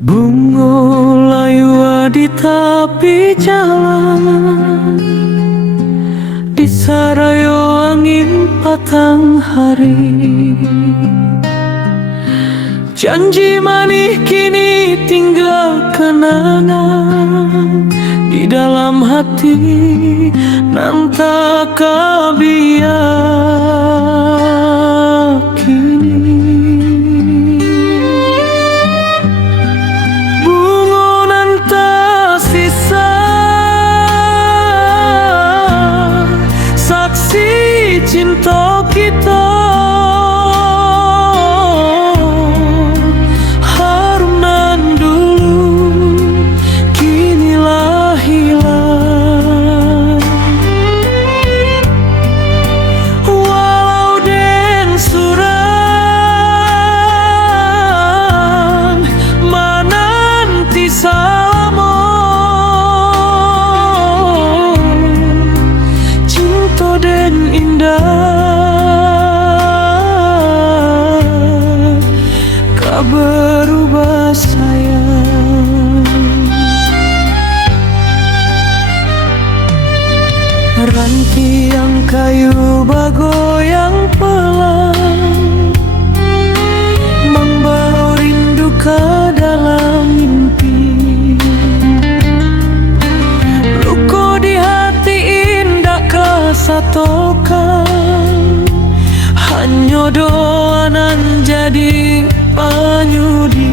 Bunga layu di tepi jalan, disarayo angin patang hari. Janji manis kini tinggal kenangan di dalam hati, nan tak kini. Bunga nan tersisa, saksi cinta kita. Berubah sayang, rantiang kayu bergoyang pelan, membawa rindu ke dalam mimpi. Luka di hati indah kesatukan, hanya doa nan jadi penyudi.